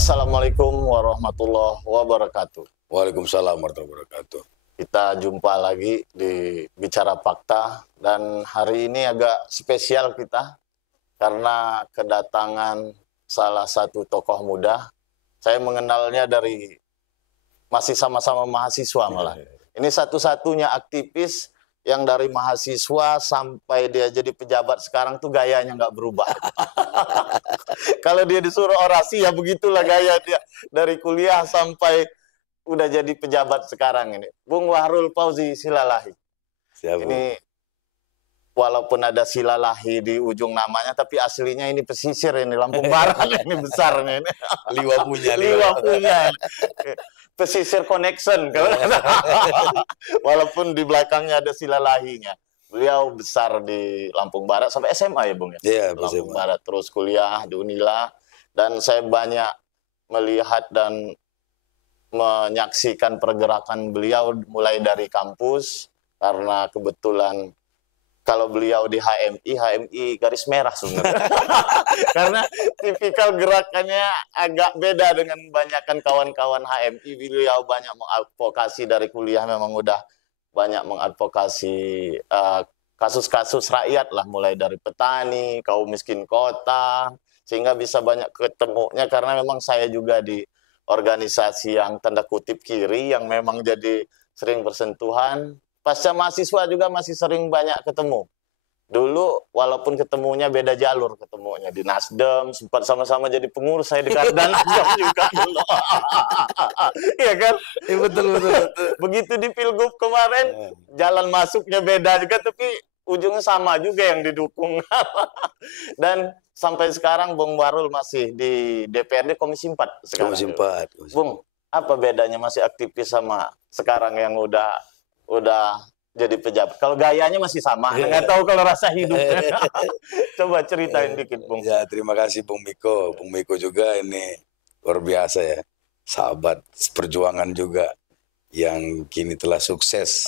Assalamualaikum warahmatullahi wabarakatuh. Waalaikumsalam warahmatullahi wabarakatuh. Kita jumpa lagi di Bicara Fakta dan hari ini agak spesial kita karena kedatangan salah satu tokoh muda. Saya mengenalnya dari masih sama-sama mahasiswa malah. Ini satu-satunya aktivis yang dari mahasiswa sampai dia jadi pejabat sekarang tuh gayanya nggak berubah. Kalau dia disuruh orasi ya begitulah gaya dia dari kuliah sampai udah jadi pejabat sekarang ini. Bung Wahrul Fauzi Silalahi. Siap, ini walaupun ada Silalahi di ujung namanya, tapi aslinya ini pesisir ini Lampung Barat ini besar nih. Ini. Liwa punya. Pesisir connection. Walaupun di belakangnya ada Silalahinya. Beliau besar di Lampung Barat sampai SMA ya Bung ya? Iya, Lampung Barat, terus kuliah di Unila. Dan saya banyak melihat dan menyaksikan pergerakan beliau mulai dari kampus. Karena kebetulan kalau beliau di HMI garis merah sebenarnya. Karena tipikal gerakannya agak beda dengan banyakkan kawan-kawan HMI. Beliau banyak mengadvokasi dari kuliah, memang udah banyak mengadvokasi kasus-kasus rakyat lah, mulai dari petani, kaum miskin kota, sehingga bisa banyak ketemunya karena memang saya juga di organisasi yang tanda kutip kiri yang memang jadi sering bersentuhan. Pasca mahasiswa juga masih sering banyak ketemu. Dulu walaupun ketemunya beda jalur, ketemunya di Nasdem, sempat sama-sama jadi pengurus, saya di Kardan Nasdem juga dulu. Iya kan? Ya, betul. Begitu di Pilgub kemarin, jalan masuknya beda juga, tapi ujungnya sama juga yang didukung. Dan sampai sekarang Bung Wahrul masih di DPRD Komisi 4 sekarang. Komisi 4. Bung, apa bedanya masih aktivis sama sekarang yang udah jadi pejabat? Kalau gayanya masih sama, nggak tahu kalau rasa hidupnya. Coba ceritain dikit, Bung. Ya, terima kasih Bung Miko. Bung Miko juga ini luar biasa ya. Sahabat perjuangan juga yang kini telah sukses.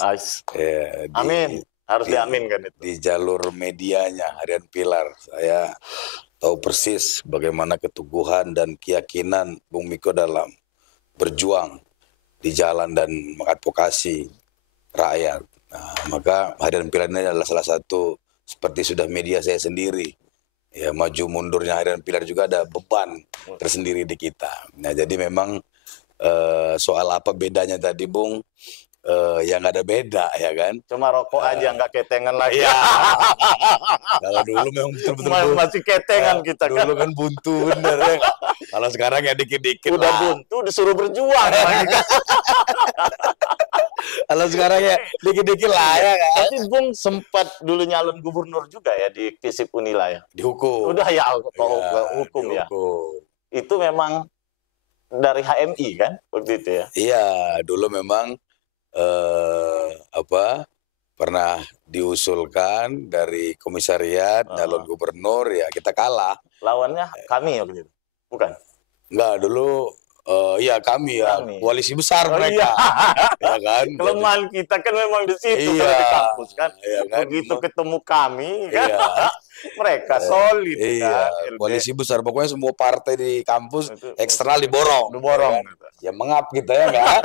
Ya, amin. Harus diaminkan itu. Di jalur medianya Harian Pilar. Saya tahu persis bagaimana keteguhan dan keyakinan Bung Miko dalam berjuang di jalan dan mengadvokasi rakyat. Nah, maka Harian Pilar ini adalah salah satu, seperti sudah media saya sendiri. Ya, maju mundurnya Harian Pilar juga ada beban tersendiri di kita. Nah, jadi memang soal apa bedanya tadi Bung, yang nggak ada beda ya kan. Cuma rokok aja nggak ketengan lagi. Ya. Kalau dulu memang betul-betul masih ketengan kita kan. Dulu kan buntu bener ya. Kalau sekarang ya dikit-dikit udah buntu disuruh berjuang lagi kan. Kalau sekarang ya dikit-dikit lah ya kan. Tapi Bung sempat dulu nyalon gubernur juga ya di FISIP Unila ya. Dihukum. Udah ya, hukum ya. Itu memang dari HMI kan waktu itu ya. Iya, dulu memang pernah diusulkan dari komisariat nyalon gubernur, ya kita kalah. Lawannya kami waktu itu. Bukan. Enggak, dulu ya kami ya, koalisi besar mereka. Ya kan? Kelemahan kita kan memang di situ, kalau di kampus kan. Kan? Begitu ketemu kami kan, mereka solid kan. Koalisi besar, pokoknya semua partai di kampus eksternal diborong. Ya mengap kita ya kan.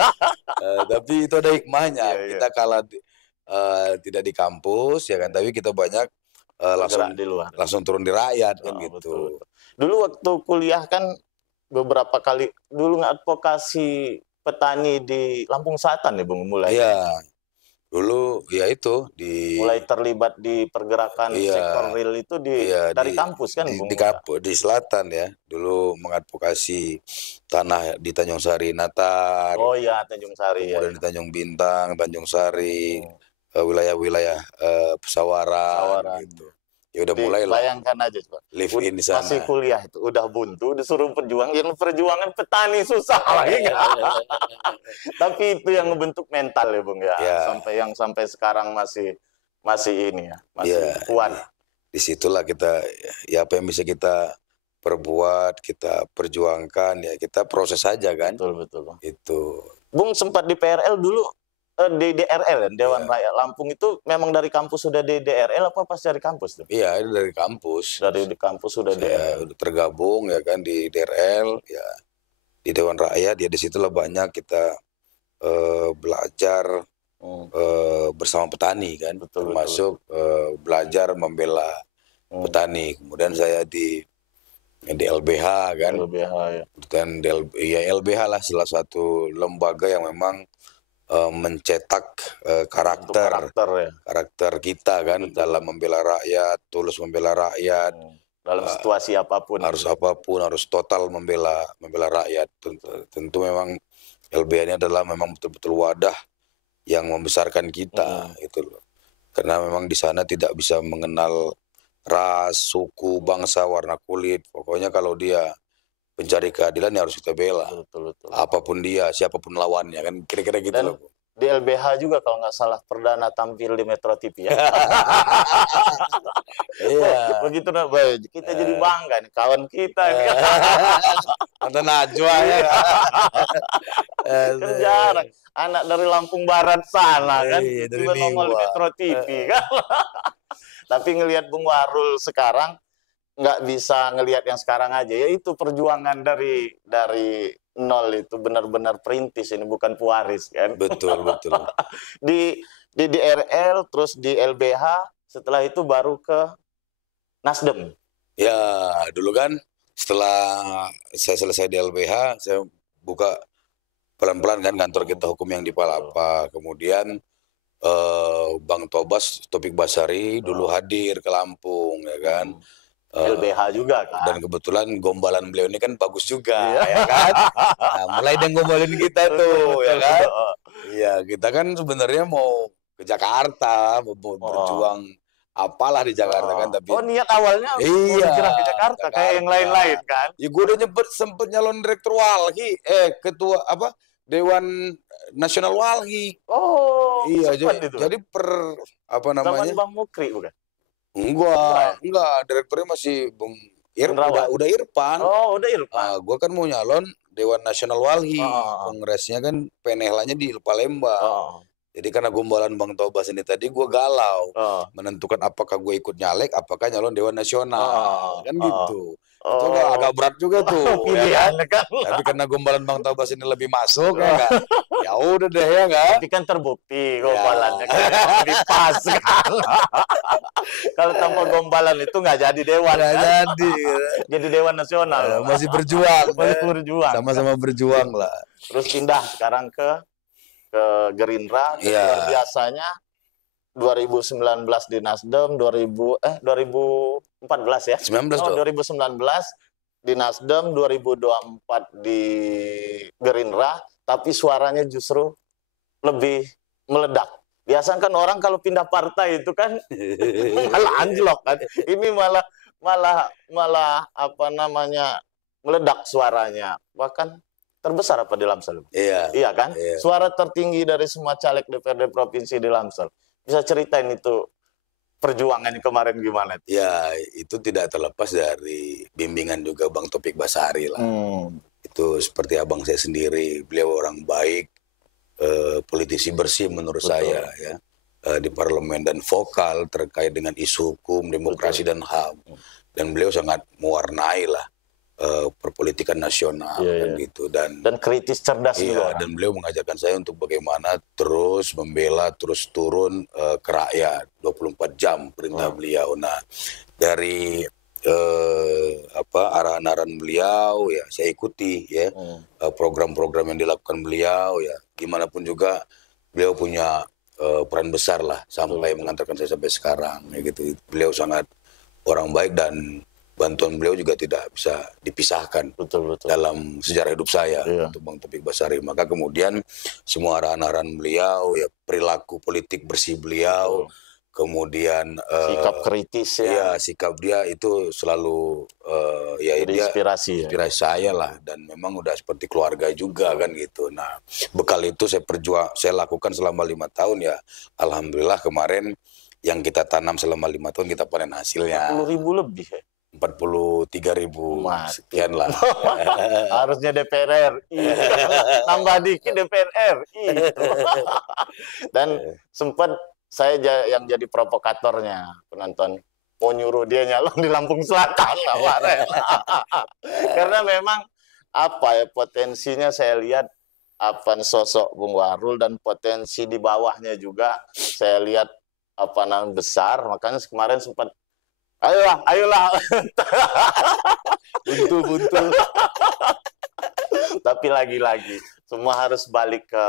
Tapi itu ada hikmahnya. Kita kalah tidak di kampus ya kan, tapi kita banyak langsung turun di rakyat kan gitu. Dulu waktu kuliah kan beberapa kali dulu ngadvokasi petani di Lampung Selatan ya Bung, mulai. Iya. Dulu ya itu mulai terlibat di pergerakan sektor real itu dari kampus kan Bung. Di selatan ya. Dulu mengadvokasi tanah di Tanjung Sari Natar. Oh iya, Tanjung Sari. Kemudian di Tanjung Bintang, Tanjung Sari, wilayah-wilayah Pesawara gitu. Ya udah mulai lah. Bayangkan aja coba. Live in di sana. Masih kuliah itu udah buntu, disuruh berjuang, yang perjuangan petani susah lagi. Tapi itu yang membentuk mental ya Bung ya. Sampai sekarang masih ini ya, masih kuat. Disitulah kita ya apa yang bisa kita perbuat, kita perjuangkan ya, kita proses saja kan. Betul. Itu. Bung sempat di PRL dulu. Di DRL, Dewan Rakyat Lampung itu memang dari kampus sudah di DRL apa pas dari kampus tuh? Iya, itu dari kampus. Dari di kampus sudah DRL. Udah tergabung ya kan di DRL ya. di Dewan Rakyat, ya disitulah banyak kita belajar bersama petani kan, Betul, termasuk belajar membela petani. Kemudian saya di LBH kan, LBH ya. dan LBH lah salah satu lembaga yang memang mencetak Untuk karakter ya. karakter kita kan, dalam membela rakyat, tulus membela rakyat, Dalam situasi apapun. harus total membela rakyat. Tentu memang LBH ini adalah memang betul-betul wadah yang membesarkan kita itu loh. Karena memang di sana tidak bisa mengenal ras, suku, bangsa, warna kulit. Pokoknya kalau dia pencari keadilan ya harus kita bela. Betul. Apapun dia, siapapun lawannya kan, kira-kira gitu Dan loh. di LBH juga kalau nggak salah perdana tampil di Metro TV ya. Iya. Begitu nah, kita jadi bangga nih kawan kita ini. Nonton Najwa ya. Kan jarang anak dari Lampung Barat sana kan Dari tiba nongol di Liwa. Metro TV kan. Tapi ngelihat Bung Warul sekarang nggak bisa ngelihat yang sekarang aja, ya itu perjuangan dari nol itu benar-benar perintis, ini bukan pewaris kan. Betul. di DRL terus di LBH, setelah itu baru ke Nasdem. Ya, dulu kan setelah saya selesai di LBH, saya buka pelan-pelan kan kantor kita hukum yang di Palapa. Kemudian Bang Taufik Basari dulu hadir ke Lampung ya kan. LBH juga kan. Dan kebetulan gombalan beliau ini kan bagus juga ya kan. Nah, mulai dengan gombalin kita tuh ya kan. Iya, kita kan sebenarnya mau ke Jakarta, mau berjuang apalah di Jakarta kan, tapi niat awalnya hijrah ke Jakarta kayak yang lain-lain kan. Ya gue udah sempet nyalon direktur Walhi, ketua apa Dewan Nasional Walhi. Oh, iya, itu. jadi apa namanya? Zaman Bang Mukri bukan? Enggak, direkturnya masih Bung udah Irfan. Oh, udah Irfan. Gue kan mau nyalon Dewan Nasional Walhi, kongresnya kan penehlanya di Palembang. Jadi karena gombalan Bang Tobas ini tadi gue galau menentukan apakah gue ikut nyalek, apakah nyalon Dewan Nasional, kan gitu. Itu agak berat juga tuh, ya kan? Tapi karena gombalan Bang Tobas ini lebih masuk, ya udah deh ya kan. Tapi kan terbukti gombalannya kan lebih pas kan. Kalau tanpa gombalan itu nggak jadi dewan. Nggak jadi. Jadi Dewan Nasional. Masih berjuang. Sama-sama berjuang lah. Terus pindah sekarang ke Gerindra. Luar biasanya 2019 di Nasdem, 2014 ya. 2019 di Nasdem, 2024 di Gerindra, tapi suaranya justru lebih meledak. Biasanya kan orang kalau pindah partai itu kan malah anjlok kan. Ini malah apa namanya meledak suaranya. Bahkan terbesar apa di Lamsel? Iya kan? Iya. Suara tertinggi dari semua caleg DPRD provinsi di Lamsel. Bisa ceritain itu perjuangan kemarin gimana? Ya, itu tidak terlepas dari bimbingan juga Bang Taufik Basari lah. Itu seperti abang saya sendiri, beliau orang baik, politisi bersih menurut saya ya, di parlemen dan vokal terkait dengan isu hukum, demokrasi dan HAM. Dan beliau sangat mewarnai lah perpolitikan nasional kan gitu, dan kritis cerdas juga. Dan beliau mengajarkan saya untuk bagaimana terus membela, terus turun ke rakyat 24 jam perintah beliau. Nah, dari arahan-arahan beliau ya saya ikuti ya, program-program yang dilakukan beliau ya, gimana pun juga beliau punya peran besar lah sampai mengantarkan saya sampai sekarang ya gitu. Beliau sangat orang baik dan bantuan beliau juga tidak bisa dipisahkan dalam sejarah hidup saya untuk Bang Taufik Basari. Maka kemudian semua arahan-arahan beliau, ya perilaku politik bersih beliau, kemudian sikap kritis ya, sikap dia itu selalu ya dia inspirasi saya lah, dan memang udah seperti keluarga juga kan gitu. Nah, bekal itu saya lakukan selama 5 tahun ya. Alhamdulillah kemarin yang kita tanam selama 5 tahun kita panen hasilnya. 40.000 lebih ya? 43.000 sekian lah. Harusnya DPR RI. Tambah dikit DPR RI. Dan sempat saya yang jadi provokatornya, penonton mau nyuruh dia nyalon di Lampung Selatan kemarin. Karena memang apa ya potensinya saya lihat apa sosok Bung Warul dan potensi di bawahnya juga saya lihat apa namanya besar, makanya kemarin sempat ayolah buntu. tapi lagi-lagi semua harus balik ke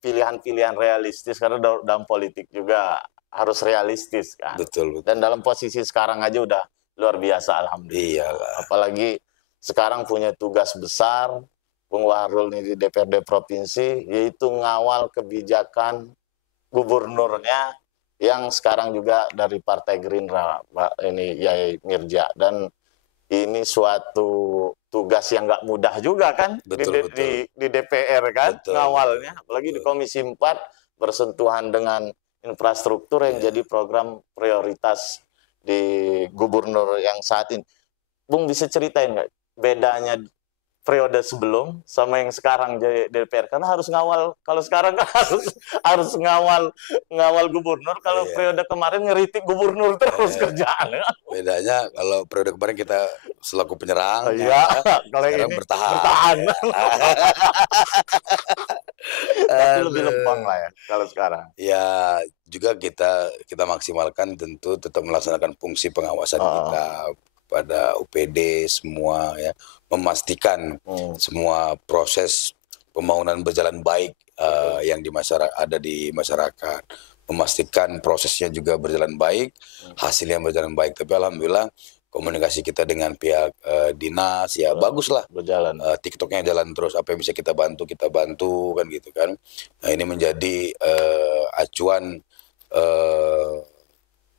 pilihan-pilihan realistis karena dalam politik juga harus realistis kan. Betul. Dan dalam posisi sekarang aja udah luar biasa alhamdulillah. Iyalah. Apalagi sekarang punya tugas besar Bung Warul ini di DPRD provinsi, yaitu ngawal kebijakan gubernurnya yang sekarang juga dari Partai Gerindra, ini Yai Mirja. Dan ini suatu tugas yang nggak mudah juga kan di DPR kan, ngawalnya. Apalagi di Komisi 4 bersentuhan dengan infrastruktur yang jadi program prioritas di gubernur yang saat ini. Bung bisa ceritain nggak bedanya periode sebelum sama yang sekarang jadi DPR? Karena harus ngawal, kalau sekarang kan harus ngawal gubernur, kalau periode kemarin ngeritik gubernur terus kerjaan. Bedanya kalau periode kemarin kita selaku penyerang, kalau sekarang ini bertahan. Tapi lebih lempeng lah ya kalau sekarang. Ya juga kita maksimalkan tentu tetap melaksanakan fungsi pengawasan kita pada UPD semua ya, memastikan semua proses pembangunan berjalan baik yang di masyarakat, ada di masyarakat, memastikan prosesnya juga berjalan baik, hasilnya berjalan baik. Tapi alhamdulillah komunikasi kita dengan pihak dinas ya baguslah berjalan. TikToknya jalan terus, apa yang bisa kita bantu kan gitu kan. Nah ini menjadi acuan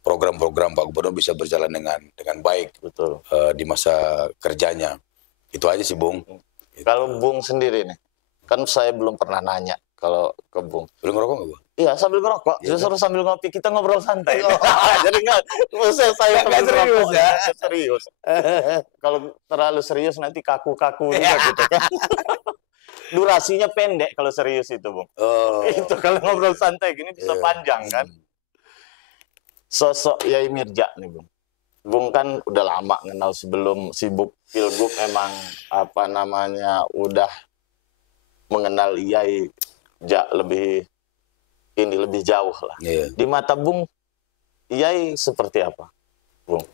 program-program Pak Gubernur bisa berjalan dengan baik. Betul. Di masa kerjanya. Itu aja sih Bung. Kalau Bung sendiri nih, kan saya belum pernah nanya kalau ke Bung. Belum ngerokok nggak Bung? Iya sambil ngerokok, justru sambil ngopi kita ngobrol santai. Jadi saya sambil serius ya. Serius. Kalau terlalu serius nanti kaku-kaku juga gitu kan. Durasinya pendek kalau serius itu Bung. Itu kalau ngobrol santai gini bisa panjang kan. Sosok Yai Mirja nih Bung. Bung kan udah lama kenal sebelum sibuk pilgub, emang apa namanya udah mengenal Yai lebih jauh lah. Di mata Bung, Yai seperti apa, Bung?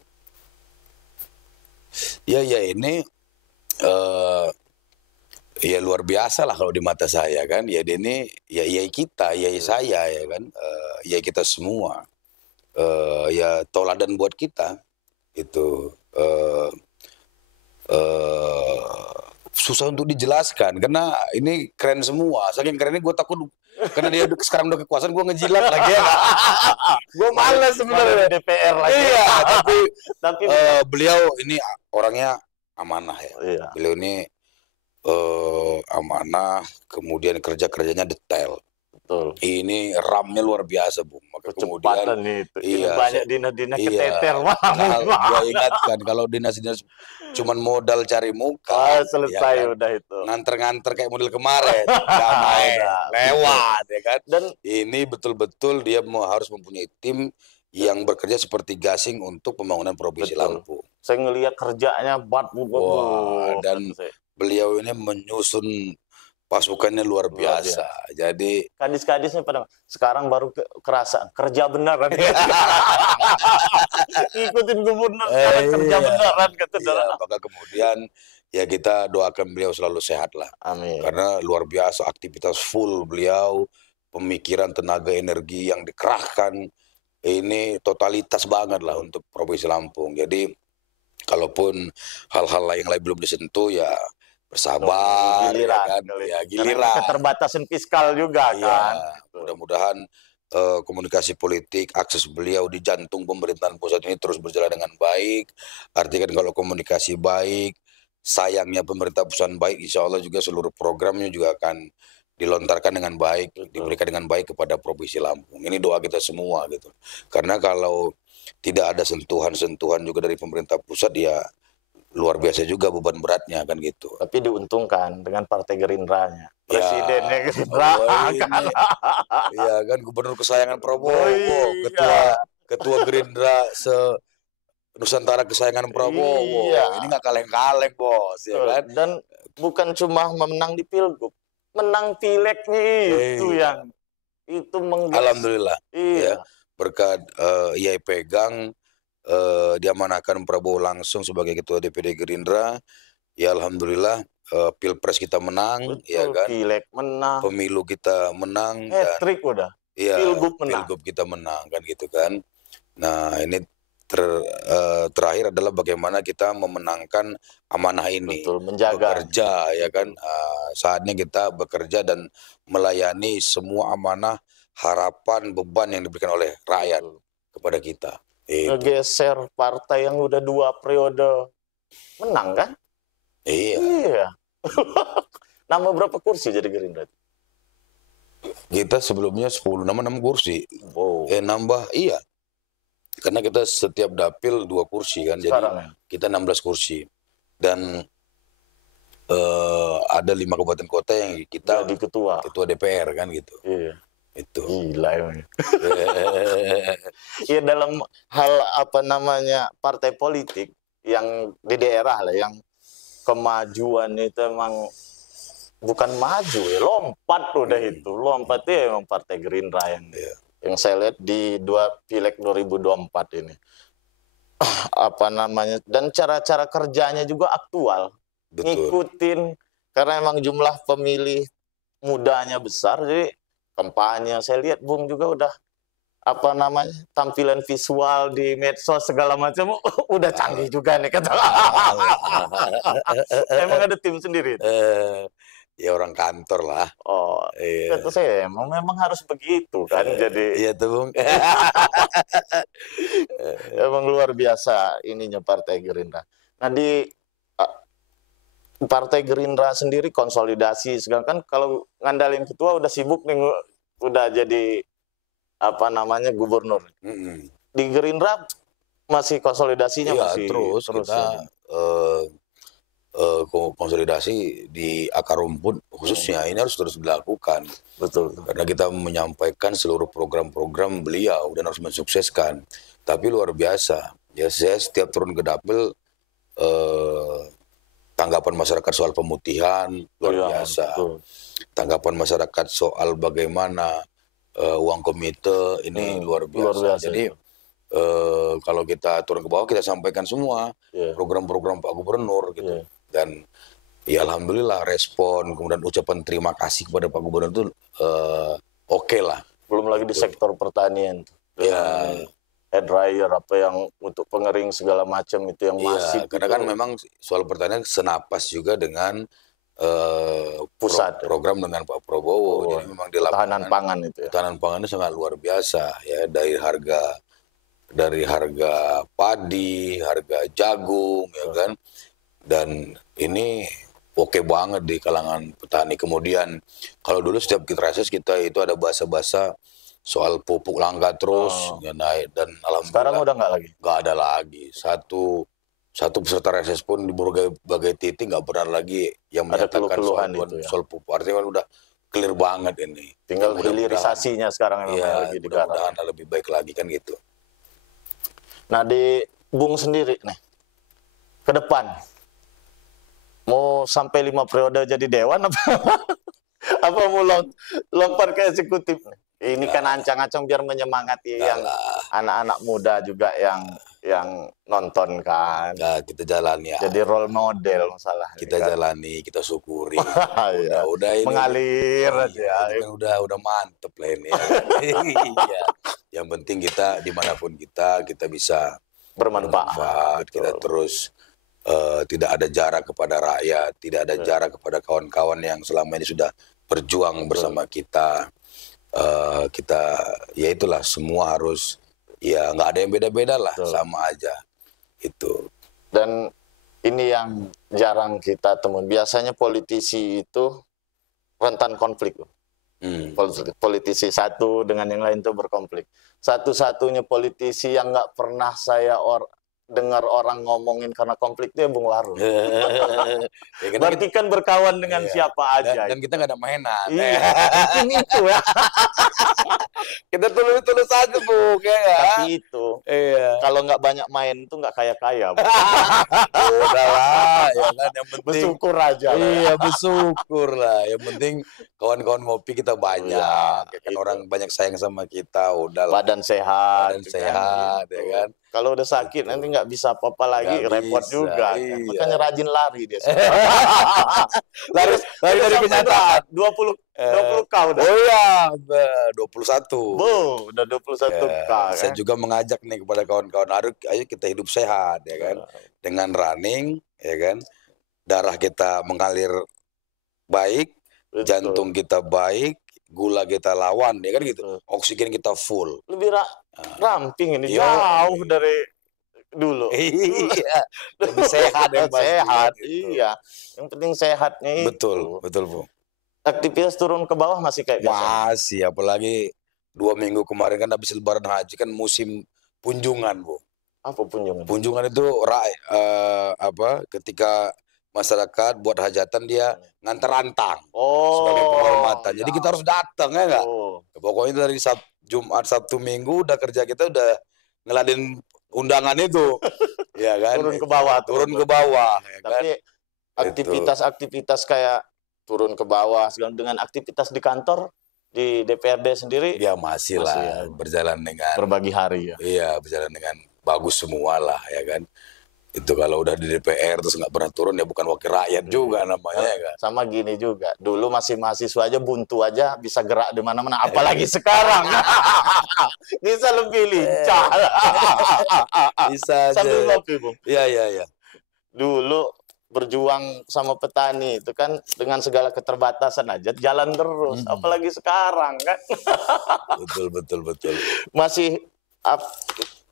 Ya ini ya luar biasa lah kalau di mata saya kan. Ya dia ini ya Yai kita, Yai saya ya kan, Yai kita semua. Ya toladan buat kita itu susah untuk dijelaskan karena ini keren semua. Saking kerennya gue takut karena dia sekarang udah kekuasaan gue ngejilat lagi ya. Gue males sebenarnya DPR lagi. Iya, tapi beliau ini orangnya amanah ya. Iya. Beliau ini amanah, kemudian kerjanya detail. Betul. Ini RAM-nya luar biasa, Bung. Maka kecepatan kemudian itu. Ini banyak dinas-dinas keteter. Gue ingatkan kalau dinas-dinas cuman modal cari muka, selesai ya kan? Udah itu. Nganter-nganter kayak model kemarin, nggak main, lewat ya kan. Dan ini betul-betul dia harus mempunyai tim yang bekerja seperti gasing untuk pembangunan provinsi Lampung. Saya ngelihat kerjanya dan beliau ini menyusun pasukannya luar biasa. Jadi gadis-gadisnya pada sekarang baru kerasa kerja beneran. Ikutin gubernur kerja beneran kata maka kemudian ya kita doakan beliau selalu sehat lah. Amin. Karena luar biasa aktivitas full beliau, pemikiran, tenaga, energi yang dikerahkan ini totalitas banget lah untuk provinsi Lampung. Jadi kalaupun hal-hal yang lain belum disentuh ya bersabar, giliran, giliran. Keterbatasan fiskal juga kan. Mudah-mudahan komunikasi politik, akses beliau di jantung pemerintahan pusat ini terus berjalan dengan baik. Artinya kan kalau komunikasi baik, sayangnya pemerintah pusat baik, insya Allah juga seluruh programnya juga akan dilontarkan dengan baik, diberikan dengan baik kepada provinsi Lampung. Ini doa kita semua gitu. Karena kalau tidak ada sentuhan-sentuhan juga dari pemerintah pusat ya luar biasa juga beban beratnya kan gitu. Tapi diuntungkan dengan Partai Gerindranya. Presidennya Gerindra. Iya kan gubernur kesayangan Prabowo, ketua Gerindra Nusantara kesayangan Prabowo. Ini nggak kaleng-kaleng bos, ya kan? Dan bukan cuma menang di pilgub, menang pileknya itu yang itu Alhamdulillah, ya, Iya. berkat ia pegang, diamanahkan Prabowo langsung sebagai ketua DPD Gerindra, ya alhamdulillah pilpres kita menang, ya Betul, kan, pileg menang, pemilu kita menang, dan hat-trick udah. ya Pilgub menang. pilgub kita menang kan gitu kan. Nah ini terakhir adalah bagaimana kita memenangkan amanah ini, Betul, menjaga. bekerja ya kan. Betul. Saatnya kita bekerja dan melayani semua amanah, harapan, beban yang diberikan oleh rakyat Betul. kepada kita. Itu. Ngegeser partai yang udah 2 periode menang kan? Iya. Iya. Nambah berapa kursi jadi Gerindra? Kita sebelumnya 10 nama 6 kursi. Wow. Nambah, iya. Karena kita setiap dapil 2 kursi kan, Sekarang, jadi kita 16 kursi. Dan ada 5 kabupaten kota yang kita jadi ketua DPR kan gitu. Iya. Itu. Gila emang. Iya, dalam hal apa namanya partai politik yang di daerah lah, yang kemajuan itu emang bukan maju ya, lompat udah itu. Lompat ya emang partai Gerindra yang saya lihat di 2 pileg 2024 ini. Apa namanya, dan cara-cara kerjanya juga aktual. Betul. Ngikutin, karena emang jumlah pemilih mudanya besar, jadi kampanye saya lihat Bung juga udah apa namanya, tampilan visual di medsos segala macam udah canggih juga nih kata. Emang ada tim sendiri? Ya orang kantor lah. Oh, iya. kata saya memang harus begitu kan. Jadi iya tuh Bung. emang luar biasa ininya Partai Gerindra. Nah di Partai Gerindra sendiri konsolidasi segala kan, kalau ngandalin ketua udah sibuk nih, udah jadi apa namanya gubernur. Di Gerindra masih konsolidasinya masih terus kita konsolidasi di akar rumput khususnya ini harus terus dilakukan. Betul. Karena kita menyampaikan seluruh program-program beliau dan harus mensukseskan. Tapi luar biasa, ya saya setiap turun ke dapil tanggapan masyarakat soal pemutihan luar biasa. Betul. Tanggapan masyarakat soal bagaimana uang komite ini luar biasa. Jadi kalau kita turun ke bawah kita sampaikan semua program-program Pak Gubernur gitu. Dan ya alhamdulillah respon kemudian ucapan terima kasih kepada Pak Gubernur itu oke lah. Belum lagi di sektor pertanian. Ya. Air dryer apa yang untuk pengering segala macam itu yang masif. Karena kan memang soal pertanian senapas juga dengan pusat program dengan Pak Prabowo. Jadi memang di ketahanan pangan itu. Ketahanan pangan itu sangat luar biasa ya, dari harga padi, harga jagung ya kan. Dan ini oke banget di kalangan petani. Kemudian kalau dulu setiap kita reses kita itu ada bahasa-bahasa soal pupuk langka terus ya naik, dan alhamdulillah sekarang udah nggak lagi. Nggak ada lagi. Satu peserta reses pun di berbagai titik nggak pernah lagi yang menyatakan soal pupuk. Artinya kan udah clear banget ini. Tinggal hilirisasinya sekarang yang lagi digarap. Mudah-mudahan lebih baik lagi kan gitu. Nah di Bung sendiri nih ke depan mau sampai 5 periode jadi dewan apa mau lompat ke eksekutif? Ini kan ancang-ancang biar menyemangati yang anak-anak muda juga yang nonton kan. Nah, kita jalani ya. Jadi role model masalah. Kita jalani, kita syukuri. udah ini mengalir aja. Ini kan udah mantep lah ini. Iya. Yang penting kita dimanapun kita bisa bermanfaat. Kita terus tidak ada jarak kepada rakyat, tidak ada jarak kepada kawan-kawan yang selama ini sudah berjuang bersama kita. Kita ya itulah, semua harus ya nggak ada yang beda-beda lah. Sama aja itu. Dan ini yang jarang kita temuin, biasanya politisi itu rentan konflik. Politisi satu dengan yang lain itu berkonflik. Satu-satunya politisi yang nggak pernah saya dengar orang ngomongin karena konflik itu ya Bung Larul. Ya, karena Berarti kan berkawan dengan iya. siapa aja. Dan kita nggak ada mainan. Iya, mungkin itu ya. Kita tulus-tulus aja, Bung, ya nggak? Tapi itu, Iya. kalau nggak banyak main itu nggak kaya-kaya. Udahlah, ya kan, yang penting Bersyukur aja lah. iya, bersyukur lah. Yang penting kawan-kawan ngopi kita banyak. Iya, Ya kan, itu. orang banyak sayang sama kita, udahlah. Badan sehat. Badan sehat, gitu. ya kan. Kalau udah sakit nanti nggak bisa apa-apa lagi, Nggak repot bisa, juga. Kan? iya. Makanya rajin lari dia. lari dari kenyataan. 20 k udah. Oh iya, 21. Udah 21 k. Saya juga mengajak nih kepada kawan-kawan, ayo kita hidup sehat, ya kan. Dengan running, ya kan. Darah kita mengalir baik, Betul. jantung kita baik, gula kita lawan, ya kan gitu. Oksigen kita full. Lebih ramping ini, Yo. jauh dari dulu. Iya, lebih sehat yang pasti. Sehat, Gitu. iya. Yang penting sehatnya itu. Betul, Bu. Aktivitas turun ke bawah masih kayak biasa. Masih, apalagi 2 minggu kemarin kan habis lebaran haji kan musim punjungan, Bu. Apa kunjungan? Punjungan itu ketika masyarakat buat hajatan dia ngantar rantang sebagai penghormatan. Jadi kita harus datang, ya nggak? Pokoknya dari Jumat, Sabtu, Minggu udah kerja kita udah ngeladen undangan itu, ya kan? Turun ke bawah. Turun ke bawah. Ya kan? Tapi aktivitas kayak turun ke bawah dengan aktivitas di kantor di DPRD sendiri ya masih lah ya. Berjalan dengan berbagi hari ya. Iya, berjalan dengan bagus semua lah, ya kan. Itu kalau udah di DPR terus nggak pernah turun ya bukan wakil rakyat juga namanya, ya kan. Sama gini juga, dulu masih mahasiswa aja buntu aja bisa gerak di mana-mana, apalagi sekarang bisa lebih lincah. Bisa aja. Sambil ngopi, Bung. Iya. Dulu berjuang sama petani itu kan dengan segala keterbatasan aja jalan terus, apalagi sekarang kan. Betul. Masih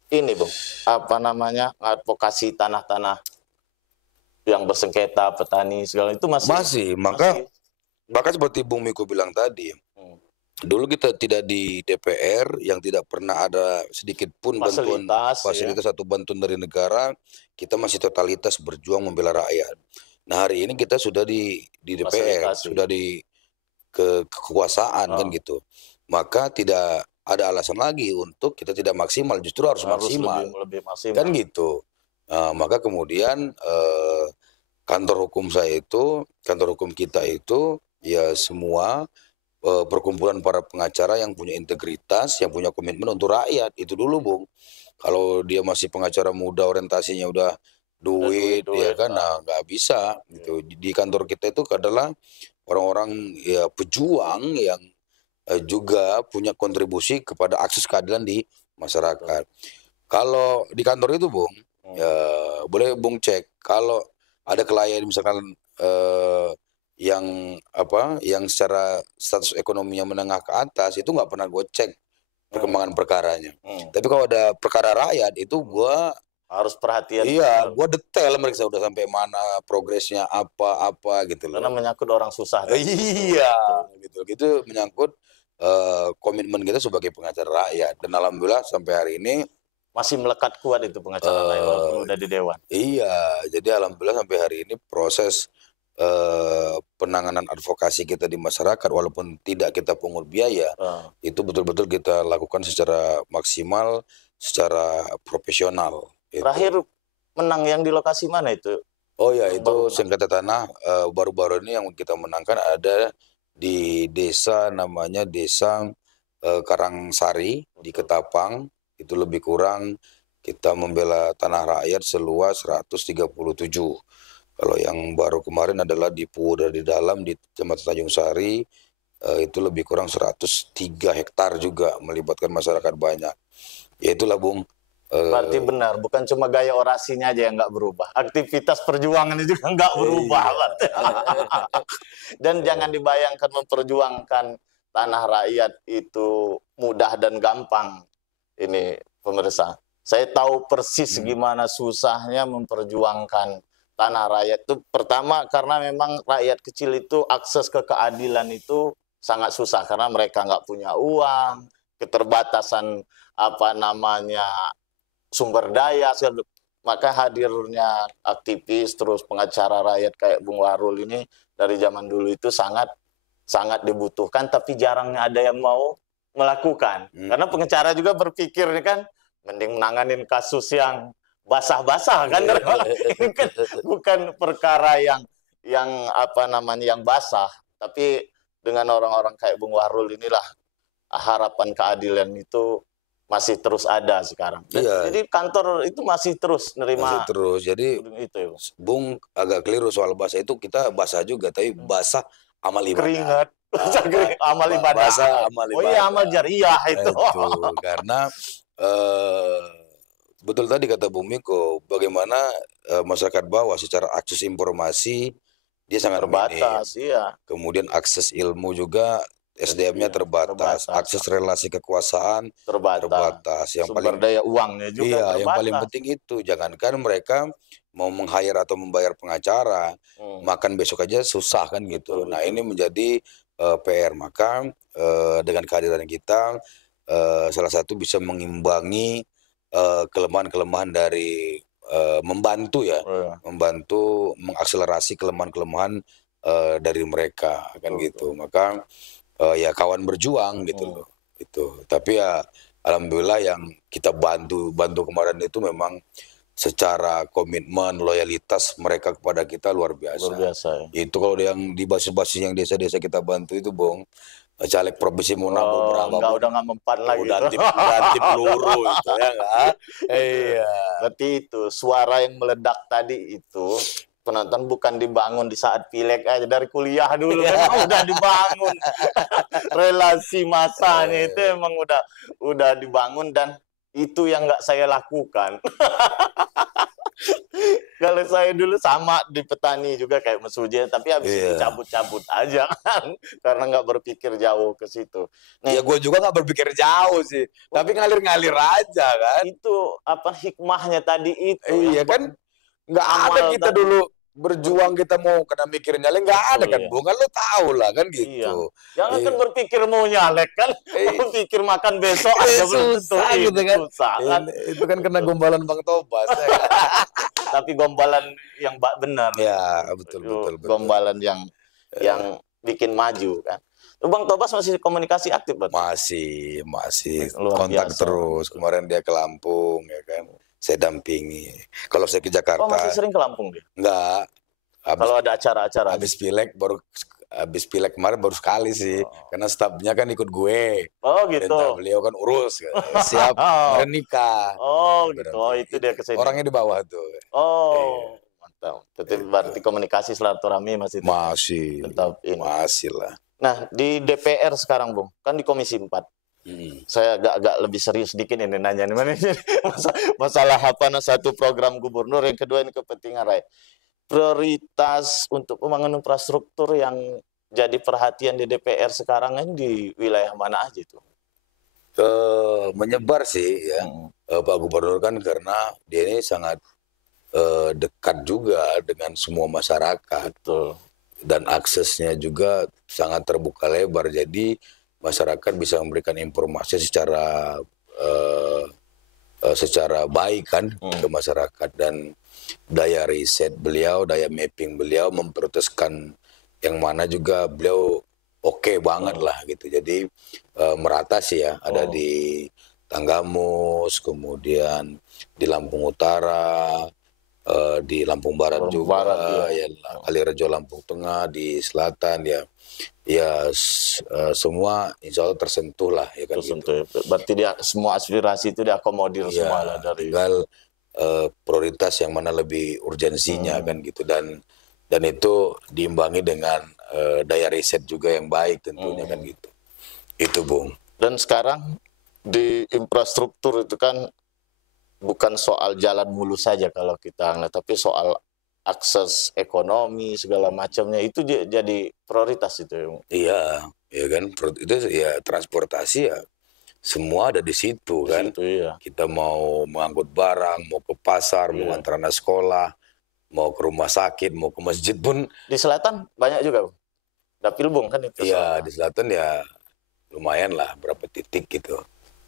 ini, Bung, advokasi tanah-tanah yang bersengketa petani segala itu masih. Maka seperti Bung Miko bilang tadi, dulu kita tidak di DPR yang tidak pernah ada sedikit pun fasilitas atau bantuan dari negara, kita masih totalitas berjuang membela rakyat. Nah, hari ini kita sudah di DPR, sudah di kekuasaan kan gitu. Maka tidak ada alasan lagi untuk kita tidak maksimal, justru harus maksimal. Lebih maksimal. Kan gitu. Maka kemudian kantor hukum kita itu ya semua perkumpulan para pengacara yang punya integritas, yang punya komitmen untuk rakyat. Itu dulu, Bung. Kalau dia masih pengacara muda, orientasinya udah duit ya kan, nah nggak bisa. Gitu. Di kantor kita itu adalah orang-orang ya pejuang yang juga punya kontribusi kepada akses keadilan di masyarakat. Kalau di kantor itu, Bung, ya, boleh Bung cek kalau ada klien misalkan yang secara status ekonominya menengah ke atas, itu nggak pernah gue cek perkembangan perkaranya. Tapi kalau ada perkara rakyat itu gue harus perhatian. Iya, gue detail mereka udah sampai mana progresnya apa gitu loh. Karena menyangkut orang susah. Iya, gitu menyangkut komitmen kita sebagai pengacara rakyat. Dan alhamdulillah sampai hari ini masih melekat kuat itu pengacara rakyat walaupun udah di dewan. Iya, jadi alhamdulillah sampai hari ini proses penanganan advokasi kita di masyarakat walaupun tidak kita pungut biaya, itu betul-betul kita lakukan secara maksimal, secara profesional. Terakhir menang yang di lokasi mana itu? Oh ya, itu sengketa tanah baru-baru ini yang kita menangkan ada di desa namanya Desa Karangsari di Ketapang. Itu lebih kurang kita membela tanah rakyat seluas 137. Kalau yang baru kemarin adalah di Pulau dari Dalam di Kecamatan Tanjung Sari, itu lebih kurang 103 hektar juga melibatkan masyarakat banyak. Ya itulah, Bung. Berarti benar, bukan cuma gaya orasinya aja yang nggak berubah, aktivitas perjuangannya juga nggak berubah. Dan jangan dibayangkan memperjuangkan tanah rakyat itu mudah dan gampang. Ini pemirsa, saya tahu persis gimana susahnya memperjuangkan tanah rakyat itu. Pertama karena memang rakyat kecil itu akses ke keadilan itu sangat susah karena mereka nggak punya uang, keterbatasan sumber daya, maka hadirnya aktivis terus pengacara rakyat kayak Bung Warul ini dari zaman dulu itu sangat sangat dibutuhkan, tapi jarang ada yang mau melakukan. Karena pengacara juga berpikir kan mending menanganin kasus yang basah-basah kan. Ini kan bukan perkara yang apa namanya yang basah, tapi dengan orang-orang kayak Bung Warul inilah harapan keadilan itu masih terus ada sekarang. Jadi kantor itu masih terus nerima. Masih terus. Jadi itu. Bung agak keliru soal basah itu, kita basah juga, tapi basah amal ibadah. Keringat. Amal ibadah. Basah amal ibadah. Oh iya, amal jariah itu. Karena betul tadi kata Bung Miko, bagaimana masyarakat bawah secara akses informasi dia sangat terbatas, iya. Kemudian akses ilmu juga SDM-nya terbatas, akses relasi kekuasaan terbatas. Yang sumber daya uangnya juga terbatas. Yang paling penting itu, jangankan mereka mau meng-hire atau membayar pengacara, makan besok aja susah kan gitu. Nah ini menjadi PR. Maka dengan kehadiran kita, salah satu bisa mengimbangi kelemahan-kelemahan dari membantu ya, membantu mengakselerasi kelemahan-kelemahan dari mereka kan gitu. Maka ya kawan berjuang gitu loh. Itu. Tapi ya alhamdulillah yang kita bantu kemarin itu memang secara komitmen, loyalitas mereka kepada kita luar biasa. Luar biasa ya. Itu kalau yang di basis-basis yang desa-desa kita bantu itu, Bung, caleg provinsi mau nambah berapa? Enggak, udah nggak mempan lagi. Udah ganti peluru itu ya enggak? Iya. Berarti itu suara yang meledak tadi itu penonton bukan dibangun di saat pileg aja, dari kuliah dulu kan udah dibangun. Relasi masanya itu emang udah dibangun, dan itu yang nggak saya lakukan. Kalau saya dulu sama di petani juga kayak Mas Uji, tapi habis itu cabut-cabut aja kan, karena nggak berpikir jauh ke situ. Ya gue juga nggak berpikir jauh sih, tapi ngalir-ngalir aja kan. Itu apa hikmahnya tadi itu? Iya kan, nggak ada kita dulu berjuang kita mau kena mikir nyalek, nggak ada kan, Bung, kan lo tau lah kan gitu. Jangan kan berpikir mau nyalek kan, berpikir makan besok aja susah gitu kan. Susah kan. Itu kan kena gombalan Bang Tobas. Tapi gombalan yang benar. Ya betul. Gombalan yang bikin maju kan. Bang Tobas masih komunikasi aktif, Bang? Masih kontak terus. Kemarin dia ke Lampung ya kan. Saya dampingi. Kalau saya ke Jakarta. Masih sering ke Lampung dia? Enggak. Kalau ada acara-acara. Habis pileg kemarin baru sekali sih. Karena stafnya kan ikut gue. Oh gitu. Dan beliau kan urus. Siap menikah. Oh gitu. Oh itu dia kesini. Orangnya di bawah tuh. Oh mantap. Berarti komunikasi silaturahmi masih. Tetap ini. Masih lah. Nah di DPR sekarang, Bung. Kan di Komisi 4. Saya agak lebih serius sedikit ini nanya masalah satu program gubernur, yang kedua ini kepentingan rakyat. Prioritas untuk pembangunan infrastruktur yang jadi perhatian di DPR sekarang ini di wilayah mana aja itu? Menyebar sih ya, Pak Gubernur kan, karena dia ini sangat dekat juga dengan semua masyarakat. Betul. Dan aksesnya juga sangat terbuka lebar, jadi masyarakat bisa memberikan informasi secara baik kan ke masyarakat. Dan daya riset beliau, daya mapping beliau memprioritaskan yang mana juga beliau oke banget lah gitu. Jadi merata sih ya, ada di Tanggamus, kemudian di Lampung Utara, di Lampung Barat juga, ya Kalirejo Lampung Tengah, di Selatan ya semua insya Allah tersentuh lah ya kan. Tersentuh. Gitu. Berarti dia semua aspirasi itu diakomodir semua lah dari. Tinggal prioritas yang mana lebih urgensinya kan gitu, dan itu diimbangi dengan daya riset juga yang baik tentunya kan gitu. Itu Bung. Dan sekarang di infrastruktur itu kan bukan soal jalan mulus saja kalau kita lihat, tapi soal akses ekonomi segala macamnya itu jadi prioritas itu. Iya, ya kan, itu ya transportasi ya semua ada di situ kan. Iya. Kita mau mengangkut barang, mau ke pasar, mau antar anak sekolah, mau ke rumah sakit, mau ke masjid pun. Di selatan banyak juga, Dapil Bung kan itu. Iya, di selatan ya lumayan lah berapa titik gitu.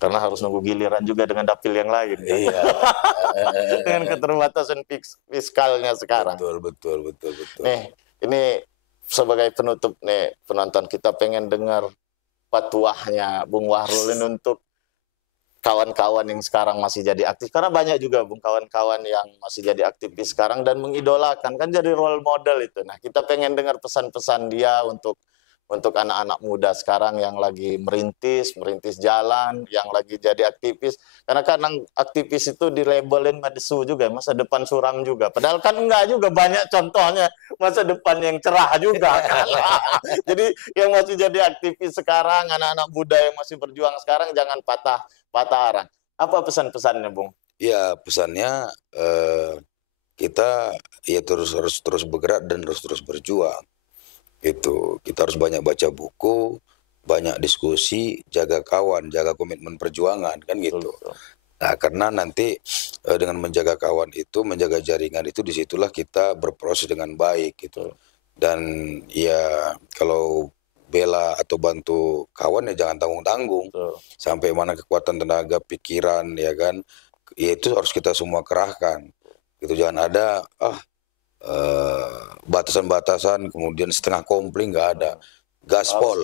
Karena harus nunggu giliran juga dengan dapil yang lain. Kan? Iya. Dengan keterbatasan fiskalnya sekarang. Betul. Nih, ini sebagai penutup nih, penonton kita pengen dengar patuahnya Bung Wahrul ini untuk kawan-kawan yang sekarang masih jadi aktif. Karena banyak juga Bung kawan-kawan yang masih jadi aktivis sekarang dan mengidolakan, kan jadi role model itu. Nah, kita pengen dengar pesan-pesan dia untuk anak-anak muda sekarang yang lagi merintis jalan, yang lagi jadi aktivis. Karena kadang aktivis itu dilabelin madesu juga, masa depan suram juga. Padahal kan enggak juga, banyak contohnya masa depan yang cerah juga. Kan? Jadi yang masih jadi aktivis sekarang, anak-anak muda yang masih berjuang sekarang, jangan patah arang. Apa pesan-pesannya, Bung? Ya, pesannya kita ya harus terus bergerak dan harus terus berjuang. Itu kita harus banyak baca buku, banyak diskusi, jaga kawan, jaga komitmen perjuangan, kan gitu. Betul. Nah, karena nanti dengan menjaga kawan itu, menjaga jaringan itu, disitulah kita berproses dengan baik gitu. Dan ya kalau bela atau bantu kawan ya jangan tanggung-tanggung. Sampai mana kekuatan tenaga, pikiran, ya kan, ya itu harus kita semua kerahkan. Itu jangan ada batasan-batasan kemudian setengah kompling, nggak ada. Gaspol.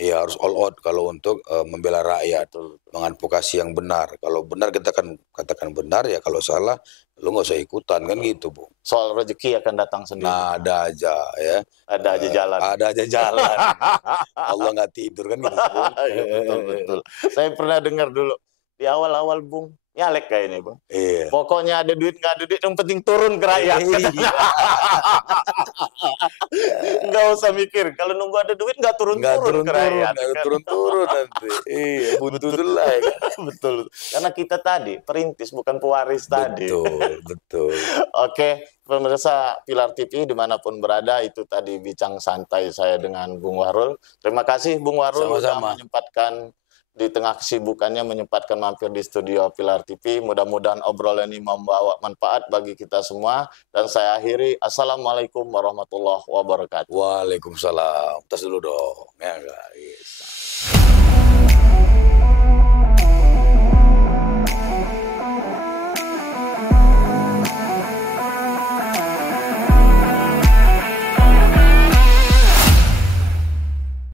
Iya, harus all out kalau untuk membela rakyat, mengadvokasi yang benar. Kalau benar kita akan katakan benar, ya kalau salah lu nggak usah ikutan, kan gitu, Bu. Soal rezeki akan datang sendiri. Nah, ada aja ya. Ada aja jalan. Ada aja jalan. Allah nggak tidur, kan gitu, Bung. Betul. Saya pernah dengar dulu di awal-awal Bung nyalek kayak ini, Bung. Iya. Pokoknya ada duit nggak ada duit, yang penting turun ke rakyat. Nggak usah mikir, kalau nunggu ada duit nggak turun-turun ke rakyat. Nggak turun-turun nanti. Iya, buntu dulu lah. Betul. Karena kita tadi perintis, bukan pewaris tadi. Betul. Oke, pemirsa Pilar TV dimanapun berada, itu tadi bincang santai saya dengan Bung Wahrul. Terima kasih Bung Wahrul sudah menyempatkan di tengah kesibukannya menyempatkan mampir di studio Pilar TV. Mudah-mudahan obrolan ini membawa manfaat bagi kita semua. Dan saya akhiri, Assalamualaikum warahmatullahi wabarakatuh. Waalaikumsalam. Tas dulu dong. Ya, guys.